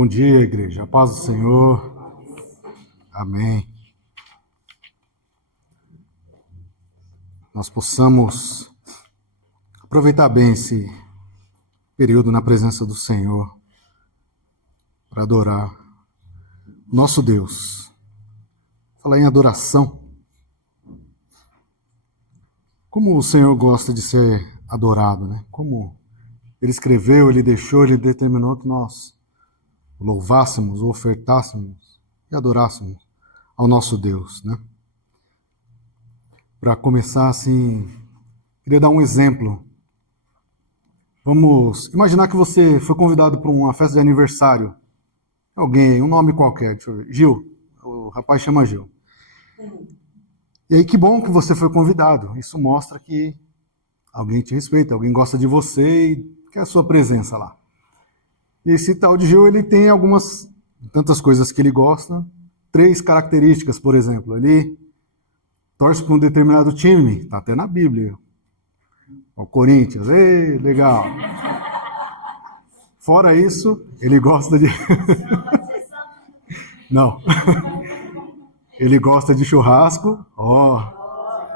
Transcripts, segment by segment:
Bom dia, igreja. A paz do Senhor. Amém. Nós possamos aproveitar bem esse período na presença do Senhor para adorar nosso Deus. Falar em adoração. Como o Senhor gosta de ser adorado, né? Como Ele escreveu, Ele deixou, Ele determinou que nós louvássemos, ofertássemos e adorássemos ao nosso Deus, né? Para começar assim, queria dar um exemplo. Vamos imaginar que você foi convidado para uma festa de aniversário. Alguém, um nome qualquer, deixa eu ver. Gil, o rapaz chama Gil. E aí que bom que você foi convidado. Isso mostra que alguém te respeita, alguém gosta de você e quer a sua presença lá. E esse tal de Gil, ele tem tantas coisas que ele gosta, 3 características, por exemplo. Ele torce para um determinado time, está até na Bíblia. O Corinthians, ei, legal. Fora isso, ele gosta de... Não. Ele gosta de churrasco,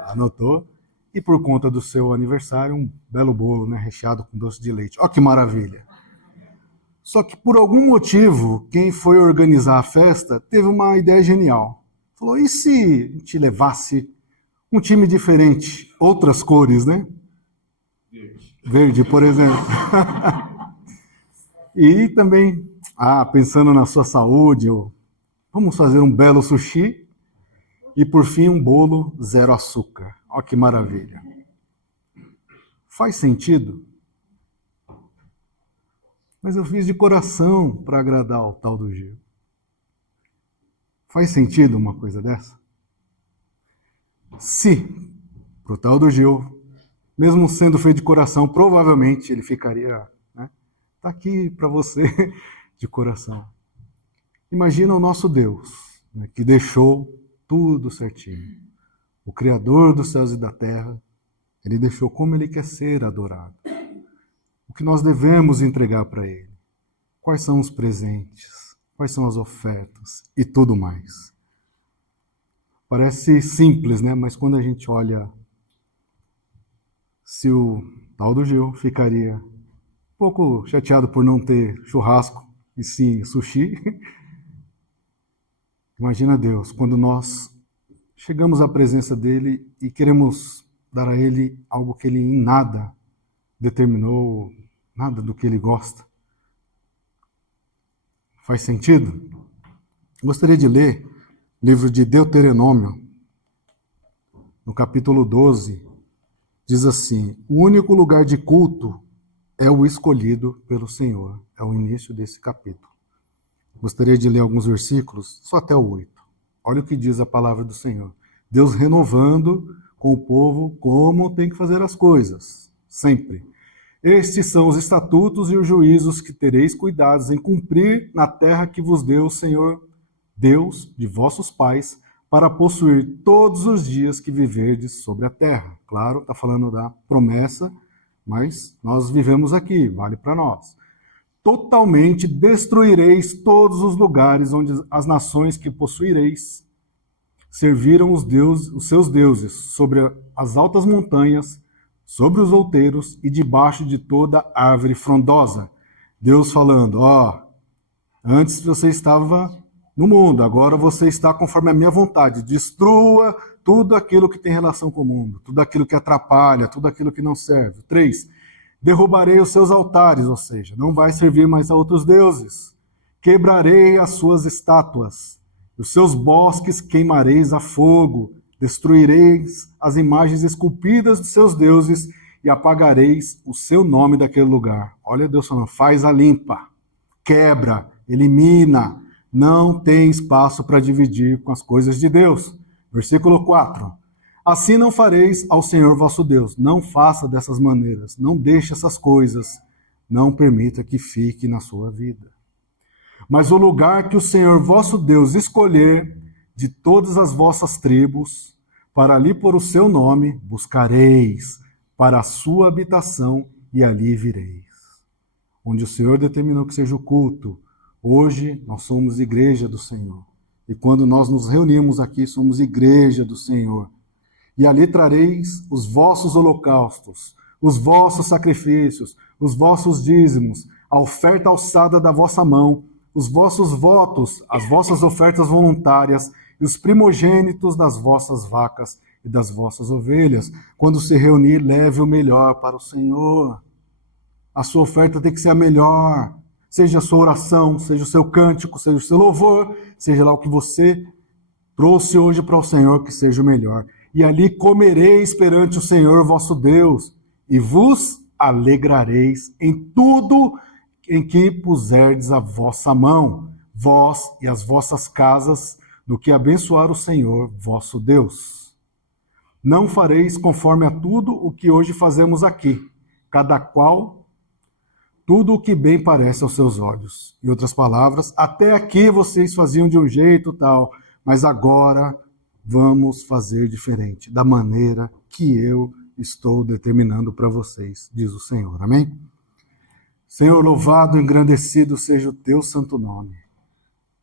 anotou. E por conta do seu aniversário, um belo bolo, né, recheado com doce de leite. Ó que maravilha. Só que por algum motivo, quem foi organizar a festa teve uma ideia genial. Falou, e se a gente levasse um time diferente, outras cores, né? Verde, por exemplo. E também, pensando na sua saúde, vamos fazer um belo sushi e, por fim, um bolo 0 açúcar. Olha que maravilha. Faz sentido? Mas eu fiz de coração para agradar o tal do Gil. Faz sentido uma coisa dessa? Se, para o tal do Gil, mesmo sendo feito de coração, provavelmente ele ficaria, né? Tá aqui para você de coração. Imagina o nosso Deus, né, que deixou tudo certinho. O Criador dos céus e da terra, Ele deixou como Ele quer ser adorado. O que nós devemos entregar para Ele. Quais são os presentes, quais são as ofertas e tudo mais. Parece simples, né? Mas quando a gente olha, se o tal do Gil ficaria um pouco chateado por não ter churrasco e sim sushi, imagina Deus, quando nós chegamos à presença dele e queremos dar a ele algo que ele em nada determinou, nada do que ele gosta. Faz sentido? Gostaria de ler o livro de Deuteronômio, no capítulo 12, diz assim, o único lugar de culto é o escolhido pelo Senhor. É o início desse capítulo. Gostaria de ler alguns versículos, só até o 8. Olha o que diz a palavra do Senhor. Deus renovando com o povo como tem que fazer as coisas, sempre. Estes são os estatutos e os juízos que tereis cuidados em cumprir na terra que vos deu o Senhor, Deus de vossos pais, para possuir todos os dias que viverdes sobre a terra. Claro, está falando da promessa, mas nós vivemos aqui, vale para nós. Totalmente destruireis todos os lugares onde as nações que possuireis serviram os seus deuses, sobre as altas montanhas, sobre os outeiros e debaixo de toda árvore frondosa. Deus falando, antes você estava no mundo, agora você está conforme a minha vontade. Destrua tudo aquilo que tem relação com o mundo, tudo aquilo que atrapalha, tudo aquilo que não serve. 3. Derrubarei os seus altares, ou seja, não vai servir mais a outros deuses. Quebrarei as suas estátuas, os seus bosques queimareis a fogo, destruireis as imagens esculpidas dos seus deuses e apagareis o seu nome daquele lugar. Olha Deus falando, faz a limpa, quebra, elimina, não tem espaço para dividir com as coisas de Deus. Versículo 4. Assim não fareis ao Senhor vosso Deus. Não faça dessas maneiras, não deixe essas coisas, não permita que fique na sua vida. Mas o lugar que o Senhor vosso Deus escolher de todas as vossas tribos, para ali pôr o seu nome, buscareis para a sua habitação e ali vireis. Onde o Senhor determinou que seja o culto, Hoje nós somos igreja do Senhor. E quando nós nos reunimos aqui, somos igreja do Senhor. E ali trareis os vossos holocaustos, os vossos sacrifícios, os vossos dízimos, a oferta alçada da vossa mão, os vossos votos, as vossas ofertas voluntárias e os primogênitos das vossas vacas e das vossas ovelhas. Quando se reunir, leve o melhor para o Senhor. A sua oferta tem que ser a melhor. Seja a sua oração, seja o seu cântico, seja o seu louvor, seja lá o que você trouxe hoje para o Senhor, que seja o melhor. E ali comereis perante o Senhor vosso Deus, e vos alegrareis em tudo em que puserdes a vossa mão, vós e as vossas casas, do que abençoar o Senhor vosso Deus. Não fareis conforme a tudo o que hoje fazemos aqui, cada qual tudo o que bem parece aos seus olhos. Em outras palavras, até aqui vocês faziam de um jeito tal, mas agora vamos fazer diferente, da maneira que eu estou determinando para vocês, diz o Senhor. Amém? Senhor, louvado e engrandecido seja o teu santo nome.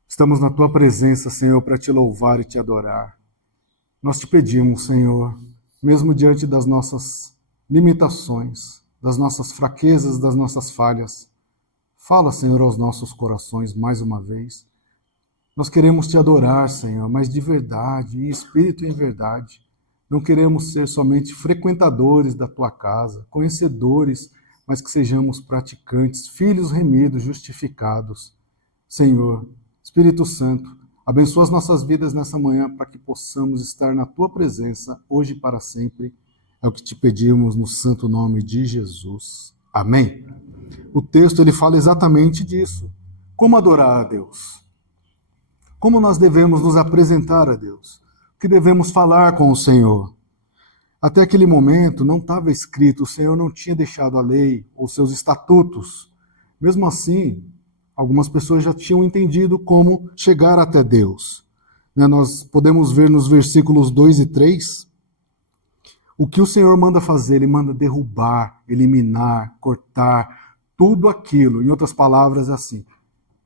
Estamos na tua presença, Senhor, para te louvar e te adorar. Nós te pedimos, Senhor, mesmo diante das nossas limitações, das nossas fraquezas, das nossas falhas, fala, Senhor, aos nossos corações mais uma vez. Nós queremos te adorar, Senhor, mas de verdade, em espírito e em verdade. Não queremos ser somente frequentadores da tua casa, conhecedores, mas que sejamos praticantes, filhos remidos, justificados. Senhor, Espírito Santo, abençoa as nossas vidas nessa manhã para que possamos estar na tua presença, hoje e para sempre. É o que te pedimos no santo nome de Jesus. Amém? O texto ele fala exatamente disso. Como adorar a Deus? Como nós devemos nos apresentar a Deus? O que devemos falar com o Senhor? Até aquele momento não estava escrito, o Senhor não tinha deixado a lei ou seus estatutos. Mesmo assim, algumas pessoas já tinham entendido como chegar até Deus. Nós podemos ver nos versículos 2 e 3, o que o Senhor manda fazer, Ele manda derrubar, eliminar, cortar, tudo aquilo. Em outras palavras, é assim,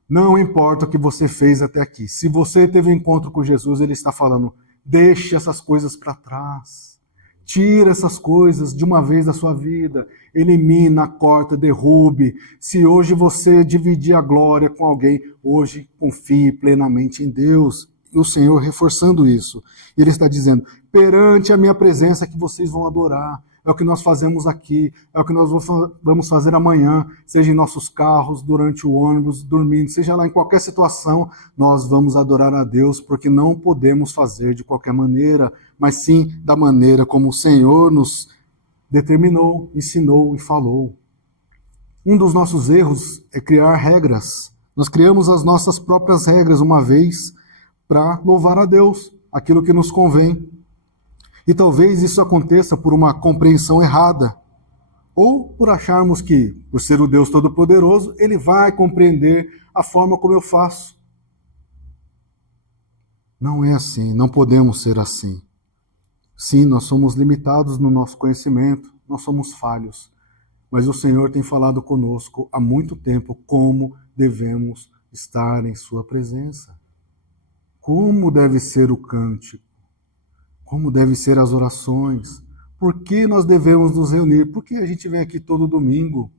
não importa o que você fez até aqui. Se você teve um encontro com Jesus, Ele está falando, deixe essas coisas para trás. Tira essas coisas de uma vez da sua vida. Elimina, corta, derrube. Se hoje você dividir a glória com alguém, hoje confie plenamente em Deus. E o Senhor reforçando isso. Ele está dizendo, perante a minha presença que vocês vão adorar. É o que nós fazemos aqui, é o que nós vamos fazer amanhã, seja em nossos carros, durante o ônibus, dormindo, seja lá em qualquer situação, nós vamos adorar a Deus, porque não podemos fazer de qualquer maneira, mas sim da maneira como o Senhor nos determinou, ensinou e falou. Um dos nossos erros é criar regras. Nós criamos as nossas próprias regras uma vez para louvar a Deus, aquilo que nos convém. E talvez isso aconteça por uma compreensão errada, ou por acharmos que, por ser o Deus Todo-Poderoso, Ele vai compreender a forma como eu faço. Não é assim, não podemos ser assim. Sim, nós somos limitados no nosso conhecimento, nós somos falhos, mas o Senhor tem falado conosco há muito tempo como devemos estar em sua presença. Como deve ser o cântico, como devem ser as orações, por que nós devemos nos reunir, por que a gente vem aqui todo domingo?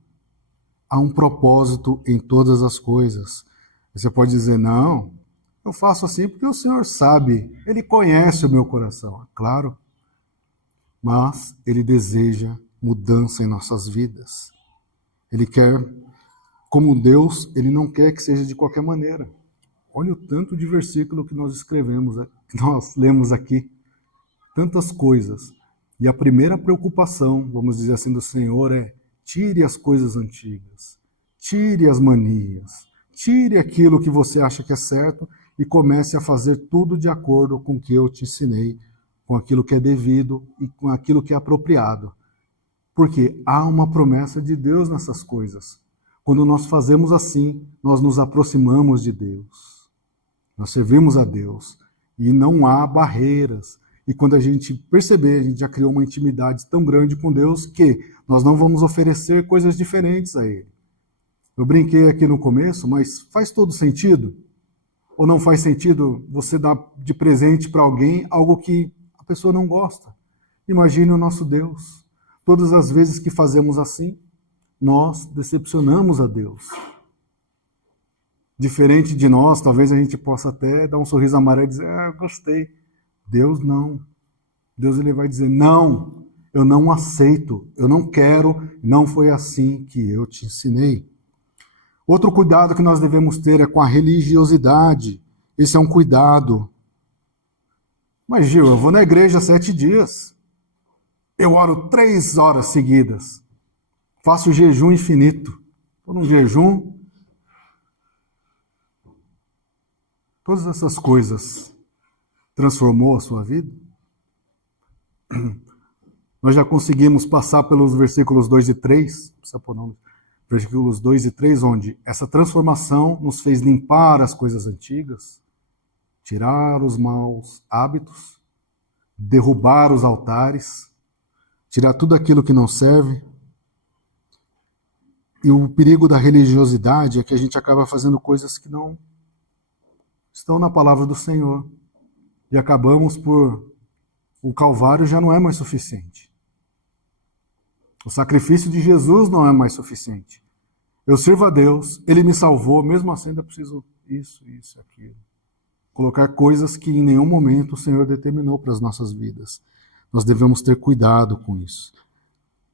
Há um propósito em todas as coisas. Você pode dizer, não, eu faço assim porque o Senhor sabe, Ele conhece o meu coração, claro, mas Ele deseja mudança em nossas vidas. Ele quer, como Deus, Ele não quer que seja de qualquer maneira. Olha o tanto de versículo que nós escrevemos, que nós lemos aqui. Tantas coisas. E a primeira preocupação, vamos dizer assim, do Senhor é tire as coisas antigas, tire as manias, tire aquilo que você acha que é certo e comece a fazer tudo de acordo com o que eu te ensinei, com aquilo que é devido e com aquilo que é apropriado. Porque há uma promessa de Deus nessas coisas. Quando nós fazemos assim, nós nos aproximamos de Deus. Nós servimos a Deus e não há barreiras. E quando a gente perceber, a gente já criou uma intimidade tão grande com Deus que nós não vamos oferecer coisas diferentes a Ele. Eu brinquei aqui no começo, mas faz todo sentido? Ou não faz sentido você dar de presente para alguém algo que a pessoa não gosta? Imagine o nosso Deus. Todas as vezes que fazemos assim, nós decepcionamos a Deus. Diferente de nós, talvez a gente possa até dar um sorriso amarelo e dizer, gostei. Deus não. Deus ele vai dizer, não, eu não aceito, eu não quero, não foi assim que eu te ensinei. Outro cuidado que nós devemos ter é com a religiosidade. Esse é um cuidado. Mas, Gil, eu vou na igreja 7 dias. Eu oro 3 horas seguidas. Faço jejum infinito. Estou num jejum. Todas essas coisas transformou a sua vida? Nós já conseguimos passar pelos versículos 2 e 3, versículos 2 e 3, onde essa transformação nos fez limpar as coisas antigas, tirar os maus hábitos, derrubar os altares, tirar tudo aquilo que não serve. E o perigo da religiosidade é que a gente acaba fazendo coisas que não estão na palavra do Senhor. E acabamos por... O Calvário já não é mais suficiente. O sacrifício de Jesus não é mais suficiente. Eu sirvo a Deus, Ele me salvou, mesmo assim ainda preciso isso, aquilo. Colocar coisas que em nenhum momento o Senhor determinou para as nossas vidas. Nós devemos ter cuidado com isso.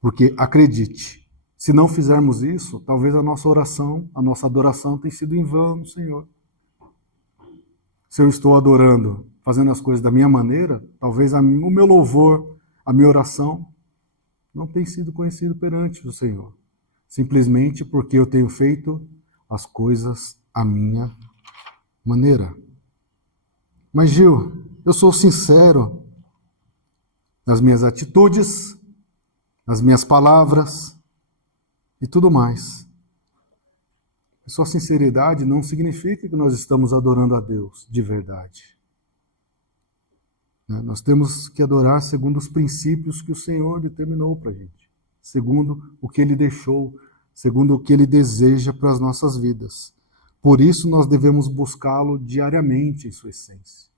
Porque, acredite, se não fizermos isso, talvez a nossa oração, a nossa adoração tenha sido em vão no Senhor. Se eu estou adorando, fazendo as coisas da minha maneira, talvez o meu louvor, a minha oração, não tenha sido conhecido perante o Senhor. Simplesmente porque eu tenho feito as coisas à minha maneira. Mas, Gil, eu sou sincero nas minhas atitudes, nas minhas palavras e tudo mais. Sua sinceridade não significa que nós estamos adorando a Deus de verdade. Nós temos que adorar segundo os princípios que o Senhor determinou para a gente, segundo o que Ele deixou, segundo o que Ele deseja para as nossas vidas. Por isso nós devemos buscá-lo diariamente em sua essência.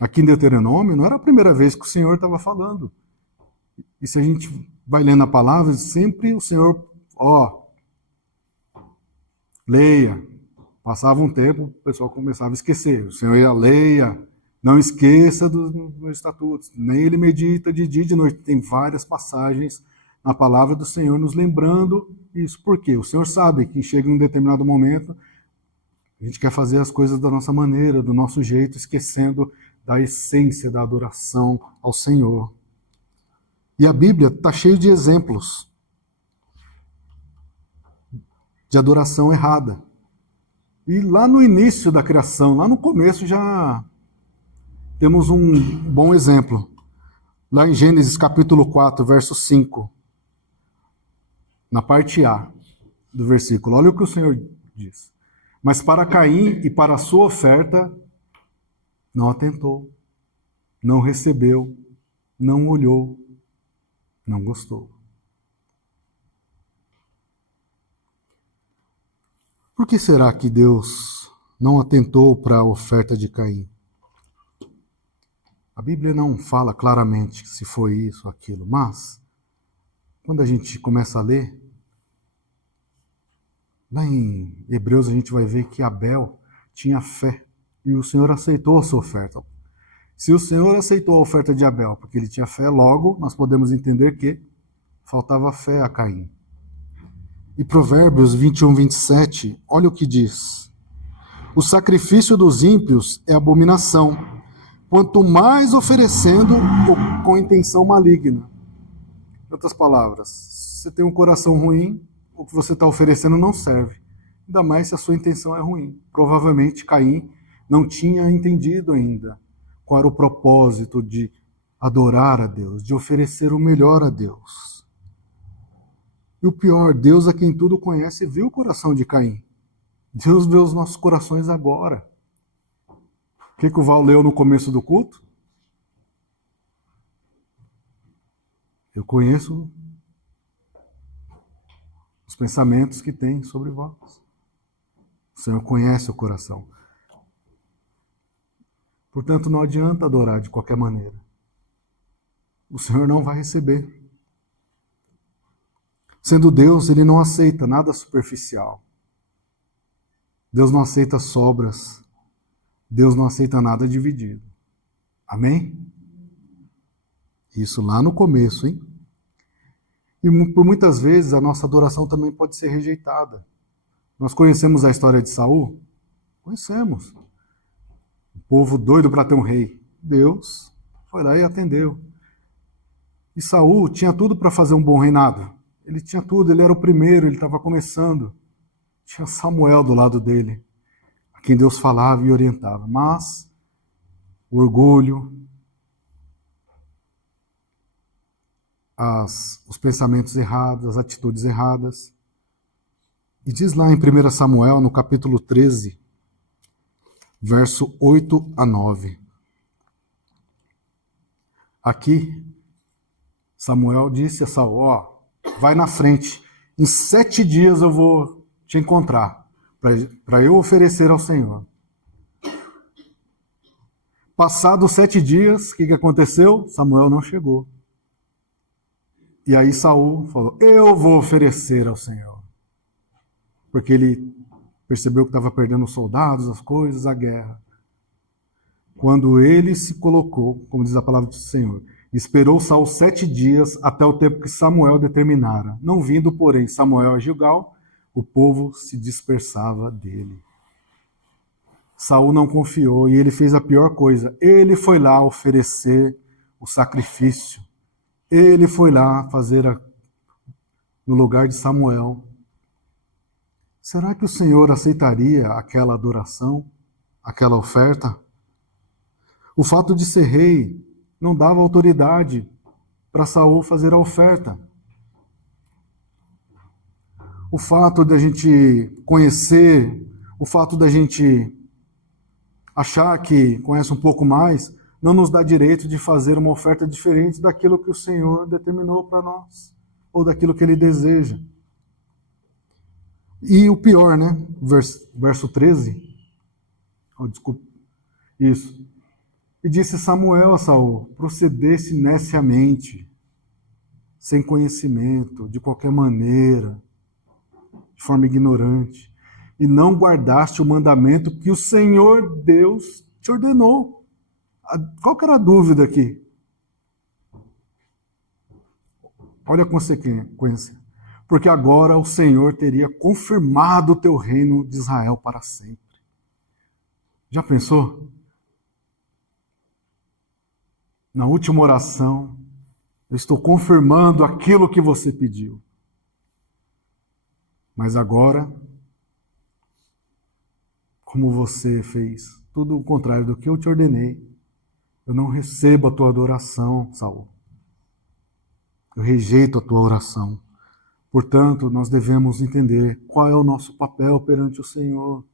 Aqui em Deuteronômio não era a primeira vez que o Senhor estava falando. E se a gente vai lendo a palavra, sempre o Senhor, leia. Passava um tempo, o pessoal começava a esquecer. O Senhor ia, leia, não esqueça dos meus estatutos. Nem ele medita de dia e de noite. Tem várias passagens na palavra do Senhor nos lembrando isso. Por quê? O Senhor sabe que chega em um determinado momento, a gente quer fazer as coisas da nossa maneira, do nosso jeito, esquecendo da essência da adoração ao Senhor. E a Bíblia está cheia de exemplos de adoração errada. E lá no início da criação, lá no começo, já temos um bom exemplo. Lá em Gênesis capítulo 4, verso 5, na parte A do versículo, olha o que o Senhor diz. Mas para Caim e para a sua oferta, não atentou, não recebeu, não olhou, não gostou. Por que será que Deus não atentou para a oferta de Caim? A Bíblia não fala claramente se foi isso ou aquilo, mas quando a gente começa a ler, lá em Hebreus a gente vai ver que Abel tinha fé e o Senhor aceitou a sua oferta. Se o Senhor aceitou a oferta de Abel porque ele tinha fé, logo nós podemos entender que faltava fé a Caim. E Provérbios 21, 27, olha o que diz. O sacrifício dos ímpios é abominação, quanto mais oferecendo com intenção maligna. Em outras palavras, se você tem um coração ruim, o que você está oferecendo não serve. Ainda mais se a sua intenção é ruim. Provavelmente Caim não tinha entendido ainda qual era o propósito de adorar a Deus, de oferecer o melhor a Deus. E o pior, Deus, a quem tudo conhece, viu o coração de Caim. Deus vê os nossos corações agora. O que o Val leu no começo do culto? Eu conheço os os pensamentos que tem sobre vós. O Senhor conhece o coração. Portanto, não adianta adorar de qualquer maneira. O Senhor não vai receber. Sendo Deus, Ele não aceita nada superficial. Deus não aceita sobras. Deus não aceita nada dividido. Amém? Isso lá no começo, hein? E por muitas vezes a nossa adoração também pode ser rejeitada. Nós conhecemos a história de Saul? Conhecemos. O povo doido para ter um rei. Deus foi lá e atendeu. E Saul tinha tudo para fazer um bom reinado. Ele tinha tudo, ele era o primeiro, ele estava começando. Tinha Samuel do lado dele, a quem Deus falava e orientava. Mas o orgulho, os pensamentos errados, as atitudes erradas. E diz lá em 1 Samuel, no capítulo 13, verso 8 a 9. Aqui, Samuel disse a Saul, ó, vai na frente, em 7 dias eu vou te encontrar, para eu oferecer ao Senhor. Passados 7 dias, o que aconteceu? Samuel não chegou. E aí Saul falou, eu vou oferecer ao Senhor. Porque ele percebeu que estava perdendo os soldados, as coisas, a guerra. Quando ele se colocou, como diz a palavra do Senhor, esperou Saul 7 dias até o tempo que Samuel determinara. Não vindo, porém, Samuel a Gilgal, o povo se dispersava dele. Saul não confiou e ele fez a pior coisa. Ele foi lá oferecer o sacrifício. Ele foi lá fazer no lugar de Samuel. Será que o Senhor aceitaria aquela adoração, aquela oferta? O fato de ser rei não dava autoridade para Saul fazer a oferta. O fato de a gente conhecer, o fato da gente achar que conhece um pouco mais, não nos dá direito de fazer uma oferta diferente daquilo que o Senhor determinou para nós, ou daquilo que Ele deseja. E o pior, né? Verso 13. Oh, desculpa. Isso. E disse Samuel a Saul, procedesse neciamente, sem conhecimento, de qualquer maneira, de forma ignorante, e não guardaste o mandamento que o Senhor Deus te ordenou. Qual que era a dúvida aqui? Olha a consequência. Porque agora o Senhor teria confirmado o teu reino de Israel para sempre. Já pensou? Na última oração, eu estou confirmando aquilo que você pediu. Mas agora, como você fez tudo o contrário do que eu te ordenei, eu não recebo a tua adoração, Saul. Eu rejeito a tua oração. Portanto, nós devemos entender qual é o nosso papel perante o Senhor.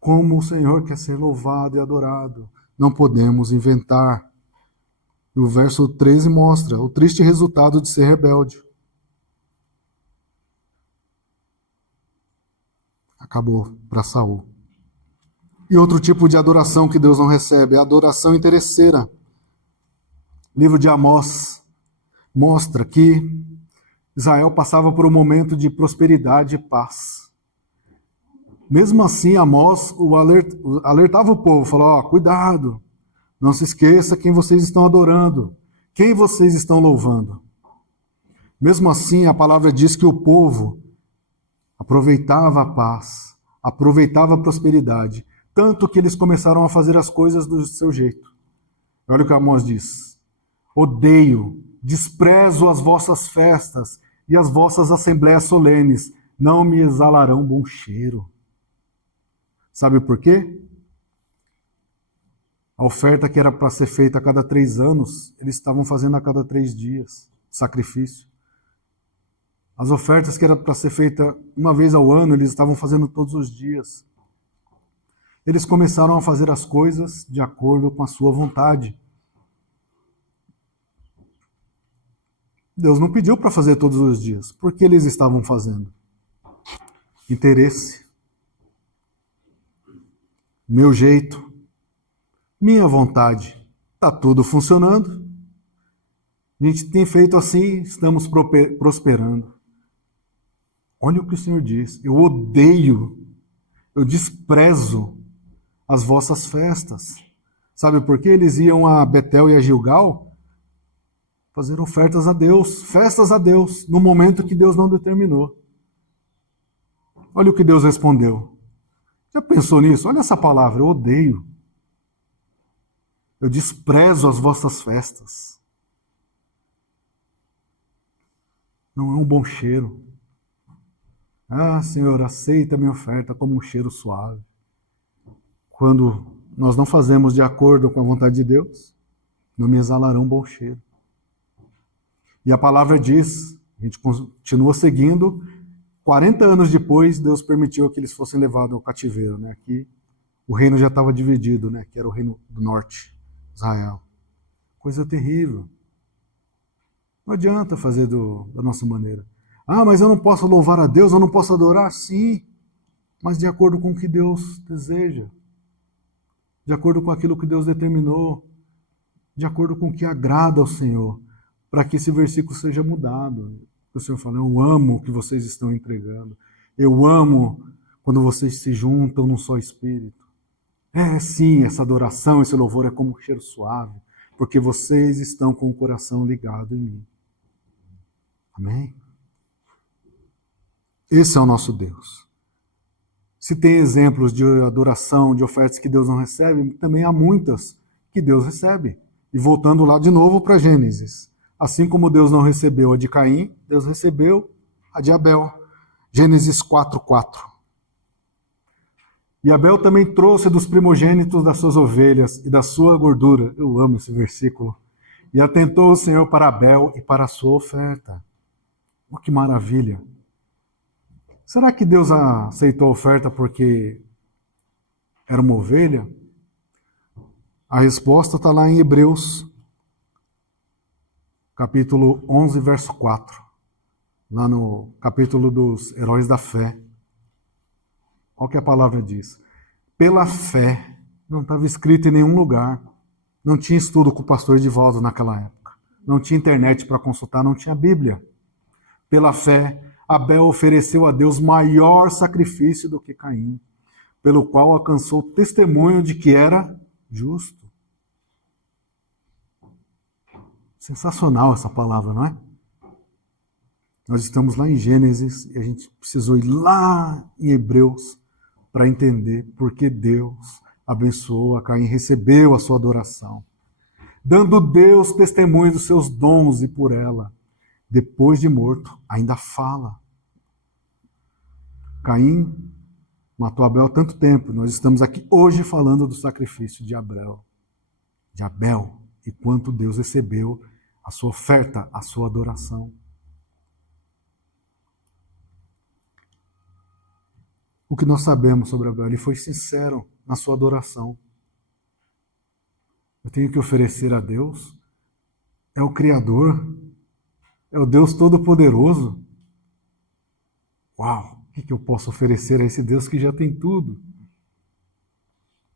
Como o Senhor quer ser louvado e adorado. Não podemos inventar. E o verso 13 mostra o triste resultado de ser rebelde. Acabou para Saul. E outro tipo de adoração que Deus não recebe é a adoração interesseira. O livro de Amós mostra que Israel passava por um momento de prosperidade e paz. Mesmo assim, Amós alertava o povo, falou, cuidado, não se esqueça quem vocês estão adorando, quem vocês estão louvando. Mesmo assim, a palavra diz que o povo aproveitava a paz, aproveitava a prosperidade, tanto que eles começaram a fazer as coisas do seu jeito. Olha o que Amós diz. Odeio, desprezo as vossas festas e as vossas assembleias solenes, não me exalarão bom cheiro. Sabe por quê? A oferta que era para ser feita a cada 3 anos, eles estavam fazendo a cada 3 dias, sacrifício. As ofertas que era para ser feita uma vez ao ano, eles estavam fazendo todos os dias. Eles começaram a fazer as coisas de acordo com a sua vontade. Deus não pediu para fazer todos os dias. Por que eles estavam fazendo? Interesse. Meu jeito. Minha vontade. Está tudo funcionando. A gente tem feito assim, estamos prosperando. Olha o que o Senhor diz. Eu odeio, eu desprezo as vossas festas. Sabe por quê? Eles iam a Betel e a Gilgal fazer ofertas a Deus, festas a Deus, no momento que Deus não determinou. Olha o que Deus respondeu. Já pensou nisso? Olha essa palavra, eu odeio. Eu desprezo as vossas festas. Não é um bom cheiro. Ah, Senhor, aceita a minha oferta como um cheiro suave. Quando nós não fazemos de acordo com a vontade de Deus, não me exalarão um bom cheiro. E a palavra diz, a gente continua seguindo, 40 anos depois, Deus permitiu que eles fossem levados ao cativeiro. Né? Aqui o reino já estava dividido, né? Que era o reino do norte, Israel. Coisa terrível. Não adianta fazer da nossa maneira. Ah, mas eu não posso louvar a Deus, eu não posso adorar? Sim, mas de acordo com o que Deus deseja. De acordo com aquilo que Deus determinou. De acordo com o que agrada ao Senhor. Para que esse versículo seja mudado. O Senhor fala, eu amo o que vocês estão entregando. Eu amo quando vocês se juntam num só espírito. Sim, essa adoração, esse louvor é como um cheiro suave. Porque vocês estão com o coração ligado em mim. Amém? Esse é o nosso Deus. Se tem exemplos de adoração, de ofertas que Deus não recebe, também há muitas que Deus recebe. E voltando lá de novo para Gênesis. Assim como Deus não recebeu a de Caim, Deus recebeu a de Abel. Gênesis 4:4. E Abel também trouxe dos primogênitos das suas ovelhas e da sua gordura. Eu amo esse versículo. E atentou o Senhor para Abel e para a sua oferta. Oh, que maravilha! Será que Deus aceitou a oferta porque era uma ovelha? A resposta está lá em Hebreus, capítulo 11, verso 4. Lá no capítulo dos heróis da fé. Olha o que a palavra diz. Pela fé, não estava escrito em nenhum lugar. Não tinha estudo com o pastor Edivaldo naquela época. Não tinha internet para consultar, não tinha Bíblia. Pela fé, Abel ofereceu a Deus maior sacrifício do que Caim, pelo qual alcançou testemunho de que era justo. Sensacional essa palavra, não é? Nós estamos lá em Gênesis e a gente precisou ir lá em Hebreus para entender por que Deus abençoou a Caim, recebeu a sua adoração. Dando Deus testemunho dos seus dons e por ela, depois de morto, ainda fala. Caim matou Abel há tanto tempo. Nós estamos aqui hoje falando do sacrifício de Abel, e quanto Deus recebeu a sua oferta, a sua adoração. O que nós sabemos sobre Abel? Ele foi sincero na sua adoração. Eu tenho que oferecer a Deus. É o Criador. É o Deus Todo-Poderoso. Uau! O que eu posso oferecer a esse Deus que já tem tudo?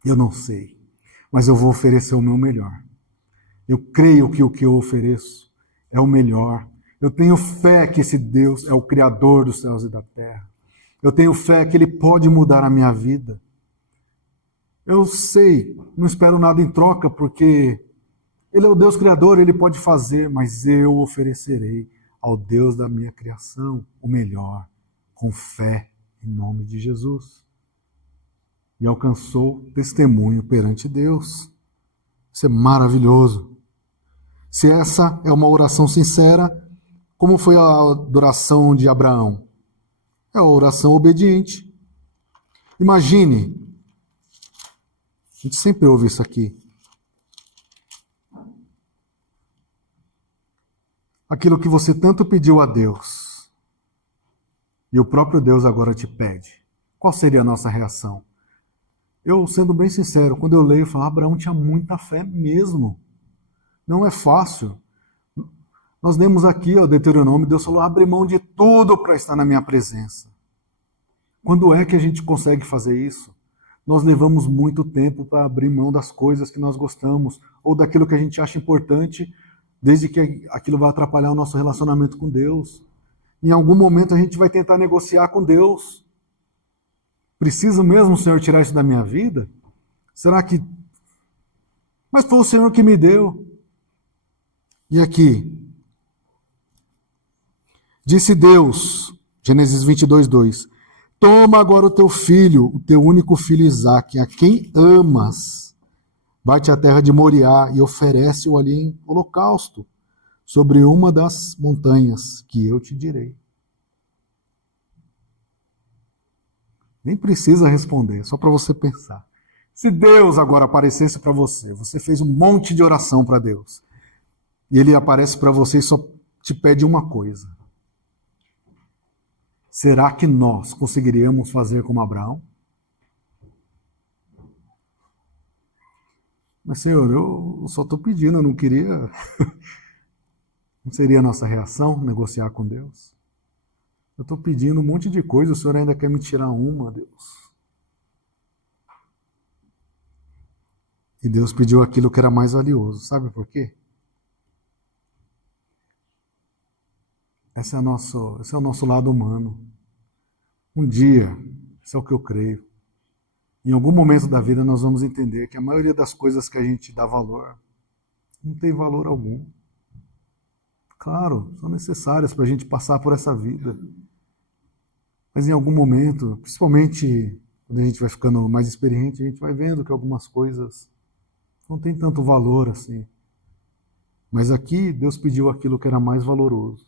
Eu não sei. Mas eu vou oferecer o meu melhor. Eu creio que o que eu ofereço é o melhor. Eu tenho fé que esse Deus é o Criador dos céus e da terra. Eu tenho fé que Ele pode mudar a minha vida. Eu sei, não espero nada em troca, porque Ele é o Deus Criador, Ele pode fazer, mas eu oferecerei ao Deus da minha criação o melhor, com fé, em nome de Jesus. E alcançou testemunho perante Deus. Isso é maravilhoso. Se essa é uma oração sincera, como foi a adoração de Abraão? É a oração obediente. Imagine, a gente sempre ouve isso aqui. Aquilo que você tanto pediu a Deus, e o próprio Deus agora te pede. Qual seria a nossa reação? Eu, sendo bem sincero, quando eu leio, eu falo, Abraão tinha muita fé mesmo. Não é fácil. Nós lemos aqui, ó, Deuteronômio, Deus falou, abre mão de tudo para estar na minha presença. Quando é que a gente consegue fazer isso? Nós levamos muito tempo para abrir mão das coisas que nós gostamos, ou daquilo que a gente acha importante, desde que aquilo vai atrapalhar o nosso relacionamento com Deus. Em algum momento a gente vai tentar negociar com Deus. Preciso mesmo, Senhor, tirar isso da minha vida? Será que... Mas foi o Senhor que me deu. E aqui, disse Deus, Gênesis 22:2, toma agora o teu filho, o teu único filho Isaque, a quem amas, vai-te à terra de Moriá e oferece-o ali em holocausto, sobre uma das montanhas que eu te direi. Nem precisa responder, só para você pensar. Se Deus agora aparecesse para você, você fez um monte de oração para Deus, e Ele aparece para você e só te pede uma coisa. Será que nós conseguiríamos fazer como Abraão? Mas, Senhor, eu só estou pedindo, eu não queria... Não seria a nossa reação negociar com Deus? Eu estou pedindo um monte de coisa, o Senhor ainda quer me tirar uma, Deus. E Deus pediu aquilo que era mais valioso. Sabe por quê? Esse é o nosso lado humano. Um dia, isso é o que eu creio, em algum momento da vida nós vamos entender que a maioria das coisas que a gente dá valor não tem valor algum. Claro, são necessárias para a gente passar por essa vida. Mas em algum momento, principalmente quando a gente vai ficando mais experiente, a gente vai vendo que algumas coisas não têm tanto valor assim. Mas aqui Deus pediu aquilo que era mais valoroso.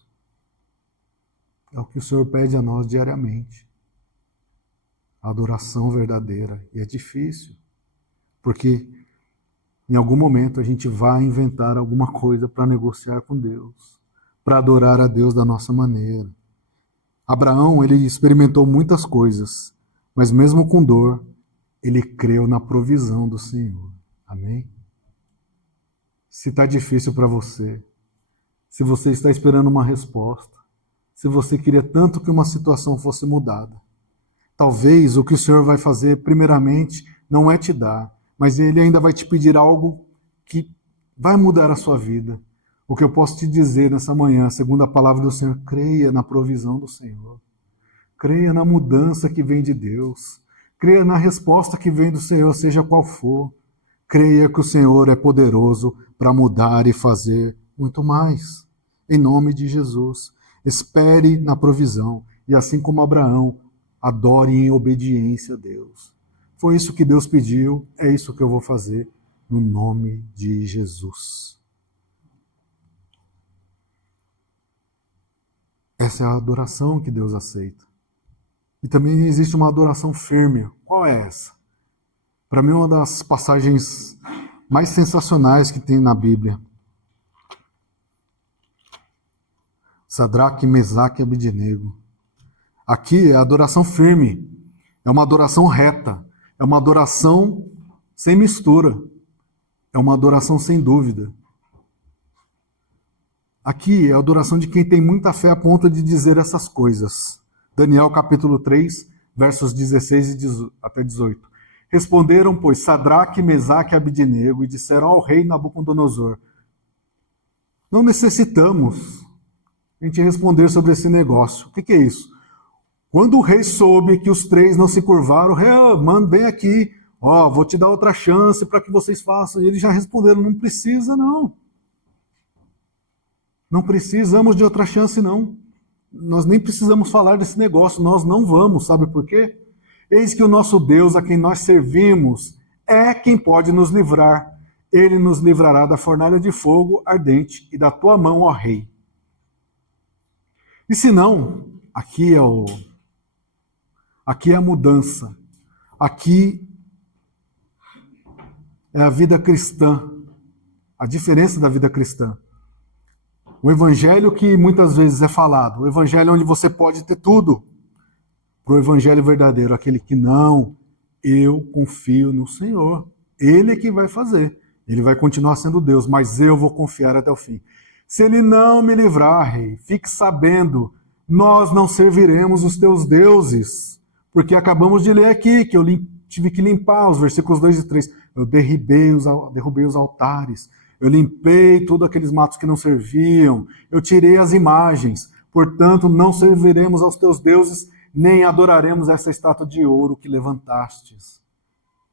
É o que o Senhor pede a nós diariamente. A adoração verdadeira. E é difícil, porque em algum momento a gente vai inventar alguma coisa para negociar com Deus, para adorar a Deus da nossa maneira. Abraão, ele experimentou muitas coisas, mas mesmo com dor, ele creu na provisão do Senhor. Amém? Se está difícil para você, se você está esperando uma resposta, se você queria tanto que uma situação fosse mudada, talvez o que o Senhor vai fazer, primeiramente, não é te dar, mas Ele ainda vai te pedir algo que vai mudar a sua vida. O que eu posso te dizer nessa manhã, segundo a palavra do Senhor, creia na provisão do Senhor. Creia na mudança que vem de Deus. Creia na resposta que vem do Senhor, seja qual for. Creia que o Senhor é poderoso para mudar e fazer muito mais. Em nome de Jesus. Espere na provisão. E assim como Abraão, adore em obediência a Deus. Foi isso que Deus pediu, é isso que eu vou fazer no nome de Jesus. Essa é a adoração que Deus aceita. E também existe uma adoração firme. Qual é essa? Para mim, uma das passagens mais sensacionais que tem na Bíblia. Sadraque, Mesaque e Abednego. Aqui é adoração firme, é uma adoração reta, é uma adoração sem mistura, é uma adoração sem dúvida. Aqui é a adoração de quem tem muita fé a ponto de dizer essas coisas. Daniel capítulo 3, versos 16 até 18. Responderam, pois, Sadraque, Mesaque e Abednego e disseram ao rei Nabucodonosor, não necessitamos a gente responder sobre esse negócio. O que é isso? Quando o rei soube que os três não se curvaram, o rei, mano, vem aqui, vou te dar outra chance para que vocês façam. E eles já responderam, não precisa não. Não precisamos de outra chance não. Nós nem precisamos falar desse negócio, nós não vamos, sabe por quê? Eis que o nosso Deus, a quem nós servimos, é quem pode nos livrar. Ele nos livrará da fornalha de fogo ardente e da tua mão, ó rei. E se não, aqui é a mudança. Aqui é a vida cristã. A diferença da vida cristã. O evangelho que muitas vezes é falado. O evangelho onde você pode ter tudo. Para o evangelho verdadeiro. Aquele que não, eu confio no Senhor. Ele é que vai fazer. Ele vai continuar sendo Deus, mas eu vou confiar até o fim. Se ele não me livrar, rei, fique sabendo, nós não serviremos os teus deuses. Porque acabamos de ler aqui que eu tive que limpar os versículos 2 e 3. Eu derrubei os altares, eu limpei todos aqueles matos que não serviam, eu tirei as imagens. Portanto, não serviremos aos teus deuses, nem adoraremos essa estátua de ouro que levantastes.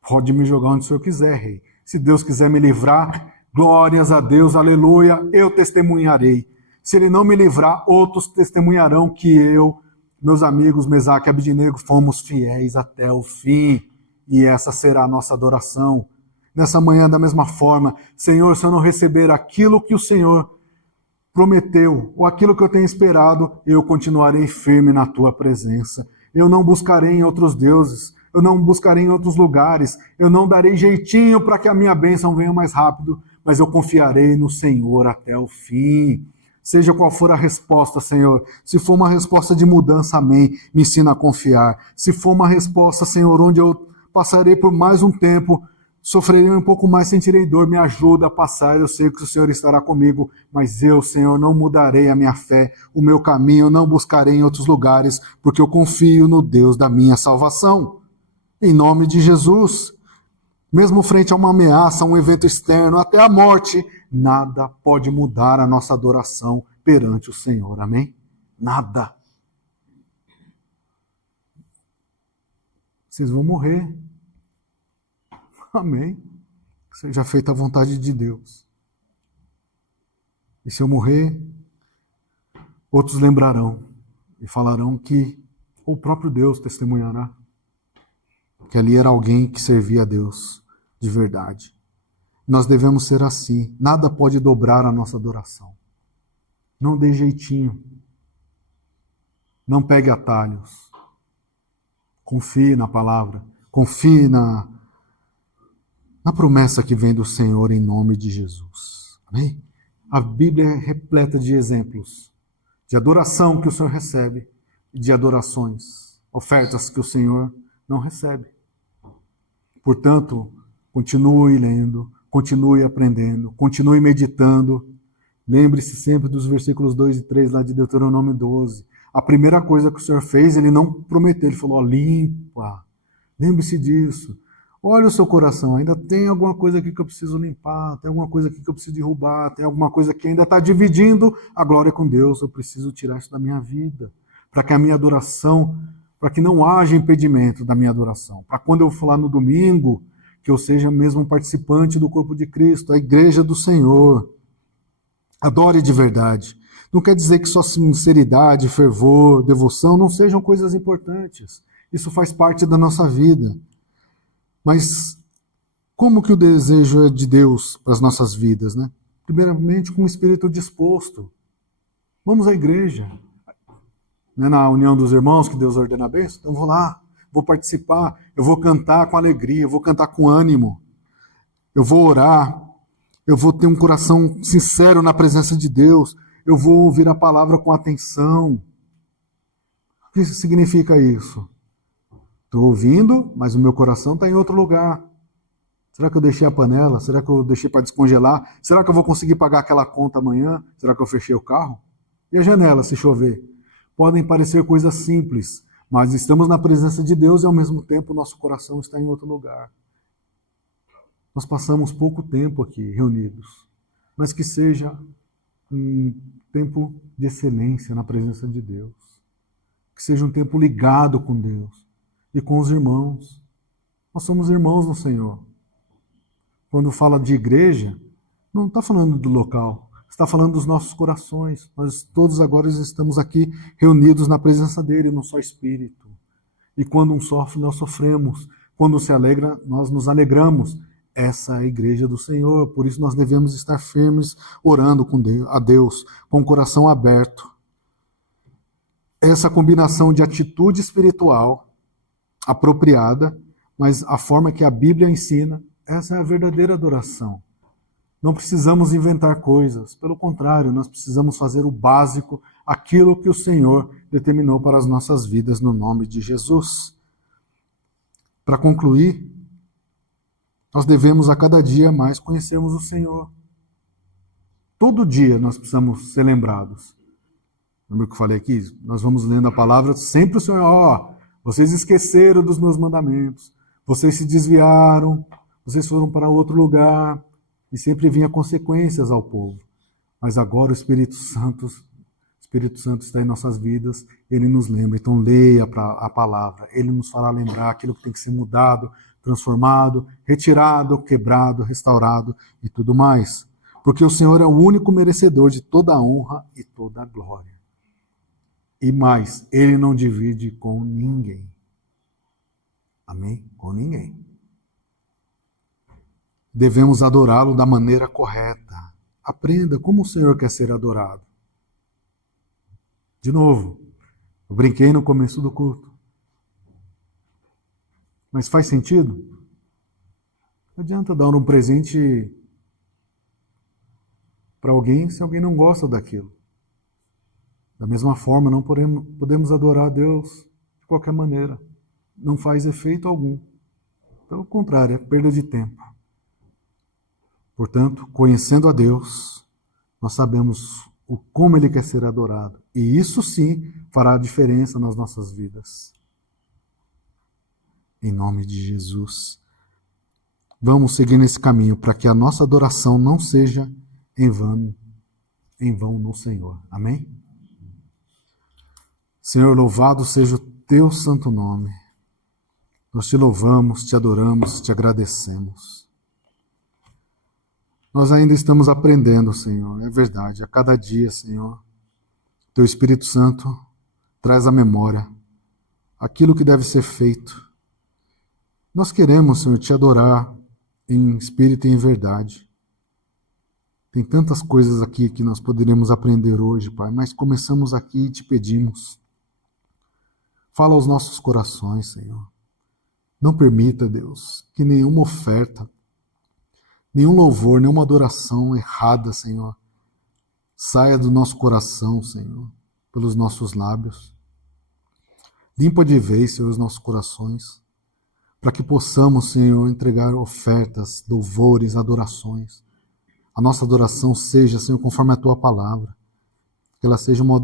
Pode me jogar onde o senhor quiser, rei. Se Deus quiser me livrar, glórias a Deus, aleluia, eu testemunharei. Se ele não me livrar, outros testemunharão que eu, meus amigos Mesaque e Abednego, fomos fiéis até o fim. E essa será a nossa adoração. Nessa manhã, da mesma forma, Senhor, se eu não receber aquilo que o Senhor prometeu, ou aquilo que eu tenho esperado, eu continuarei firme na tua presença. Eu não buscarei em outros deuses, eu não buscarei em outros lugares, eu não darei jeitinho para que a minha bênção venha mais rápido, mas eu confiarei no Senhor até o fim. Seja qual for a resposta, Senhor, se for uma resposta de mudança, amém, me ensina a confiar. Se for uma resposta, Senhor, onde eu passarei por mais um tempo, sofrerei um pouco mais, sentirei dor, me ajuda a passar, eu sei que o Senhor estará comigo, mas eu, Senhor, não mudarei a minha fé, o meu caminho, não buscarei em outros lugares, porque eu confio no Deus da minha salvação. Em nome de Jesus, mesmo frente a uma ameaça, a um evento externo, até a morte, nada pode mudar a nossa adoração perante o Senhor, amém? Nada. Vocês vão morrer. Amém. Seja feita a vontade de Deus. E se eu morrer, outros lembrarão e falarão que o próprio Deus testemunhará que ali era alguém que servia a Deus de verdade. Nós devemos ser assim. Nada pode dobrar a nossa adoração. Não dê jeitinho. Não pegue atalhos. Confie na palavra. Confie na promessa que vem do Senhor em nome de Jesus. Amém? A Bíblia é repleta de exemplos de adoração que o Senhor recebe e de adorações, ofertas que o Senhor não recebe. Portanto, continue lendo, continue aprendendo, continue meditando. Lembre-se sempre dos versículos 2 e 3 lá de Deuteronômio 12. A primeira coisa que o Senhor fez, ele não prometeu, ele falou, limpa. Lembre-se disso. Olha o seu coração, ainda tem alguma coisa aqui que eu preciso limpar, tem alguma coisa aqui que eu preciso derrubar, tem alguma coisa que ainda está dividindo a glória com Deus, eu preciso tirar isso da minha vida, para que a minha adoração, para que não haja impedimento da minha adoração, para quando eu falar no domingo, que eu seja mesmo um participante do corpo de Cristo, a igreja do Senhor. Adore de verdade. Não quer dizer que só sinceridade, fervor, devoção não sejam coisas importantes. Isso faz parte da nossa vida. Mas como que o desejo é de Deus para as nossas vidas, né? Primeiramente com o espírito disposto. Vamos à igreja. Né, na união dos irmãos que Deus ordena a bênção, então vou lá, vou participar, eu vou cantar com alegria, eu vou cantar com ânimo, eu vou orar, eu vou ter um coração sincero na presença de Deus, eu vou ouvir a palavra com atenção. O que significa isso? Estou ouvindo, mas o meu coração está em outro lugar. Será que eu deixei a panela? Será que eu deixei para descongelar? Será que eu vou conseguir pagar aquela conta amanhã? Será que eu fechei o carro? E a janela, se chover? Podem parecer coisas simples, mas estamos na presença de Deus e ao mesmo tempo nosso coração está em outro lugar. Nós passamos pouco tempo aqui reunidos, mas que seja um tempo de excelência na presença de Deus. Que seja um tempo ligado com Deus e com os irmãos. Nós somos irmãos no Senhor. Quando fala de igreja, não está falando do local, está falando dos nossos corações. Nós todos agora estamos aqui reunidos na presença dele, num só Espírito. E quando um sofre, nós sofremos. Quando se alegra, nós nos alegramos. Essa é a igreja do Senhor. Por isso nós devemos estar firmes, orando a Deus, com o coração aberto. Essa combinação de atitude espiritual apropriada, mas a forma que a Bíblia ensina, essa é a verdadeira adoração. Não precisamos inventar coisas, pelo contrário, nós precisamos fazer o básico, aquilo que o Senhor determinou para as nossas vidas, no nome de Jesus. Para concluir, nós devemos a cada dia mais conhecermos o Senhor. Todo dia nós precisamos ser lembrados. Lembra que eu falei aqui? Nós vamos lendo a palavra, sempre o Senhor, vocês esqueceram dos meus mandamentos, vocês se desviaram, vocês foram para outro lugar, e sempre vinha consequências ao povo. Mas agora o Espírito Santo está em nossas vidas, ele nos lembra. Então leia a palavra, ele nos fará lembrar aquilo que tem que ser mudado, transformado, retirado, quebrado, restaurado e tudo mais. Porque o Senhor é o único merecedor de toda a honra e toda a glória. E mais, ele não divide com ninguém. Amém? Com ninguém. Devemos adorá-lo da maneira correta. Aprenda como o Senhor quer ser adorado. De novo, eu brinquei no começo do culto. Mas faz sentido? Não adianta dar um presente para alguém se alguém não gosta daquilo. Da mesma forma, não podemos adorar a Deus de qualquer maneira. Não faz efeito algum. Pelo contrário, é perda de tempo. Portanto, conhecendo a Deus, nós sabemos como Ele quer ser adorado. E isso sim fará a diferença nas nossas vidas. Em nome de Jesus. Vamos seguir nesse caminho para que a nossa adoração não seja em vão no Senhor. Amém? Senhor, louvado seja o teu santo nome. Nós te louvamos, te adoramos, te agradecemos. Nós ainda estamos aprendendo, Senhor, é verdade. A cada dia, Senhor, teu Espírito Santo traz à memória aquilo que deve ser feito. Nós queremos, Senhor, te adorar em espírito e em verdade. Tem tantas coisas aqui que nós poderíamos aprender hoje, Pai, mas começamos aqui e te pedimos. Fala aos nossos corações, Senhor. Não permita, Deus, que nenhuma oferta, nenhum louvor, nenhuma adoração errada, Senhor, saia do nosso coração, Senhor, pelos nossos lábios. Limpa de vez, Senhor, os nossos corações, para que possamos, Senhor, entregar ofertas, louvores, adorações. A nossa adoração seja, Senhor, conforme a Tua palavra. Que ela seja uma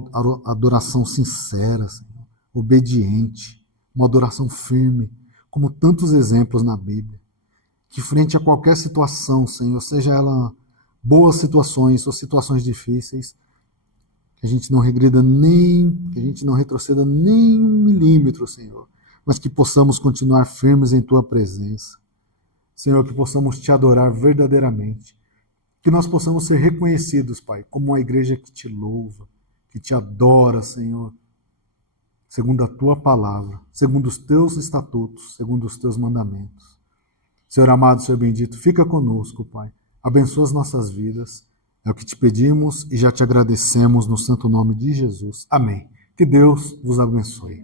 adoração sincera, Senhor, obediente, uma adoração firme, como tantos exemplos na Bíblia. Que frente a qualquer situação, Senhor, seja ela boas situações ou situações difíceis, que a gente não regrida que a gente não retroceda nem 1 milímetro, Senhor, mas que possamos continuar firmes em Tua presença. Senhor, que possamos Te adorar verdadeiramente. Que nós possamos ser reconhecidos, Pai, como uma igreja que Te louva, que Te adora, Senhor, segundo a Tua palavra, segundo os Teus estatutos, segundo os Teus mandamentos. Senhor amado, Senhor bendito, fica conosco, Pai. Abençoa as nossas vidas. É o que Te pedimos e já Te agradecemos no santo nome de Jesus. Amém. Que Deus vos abençoe.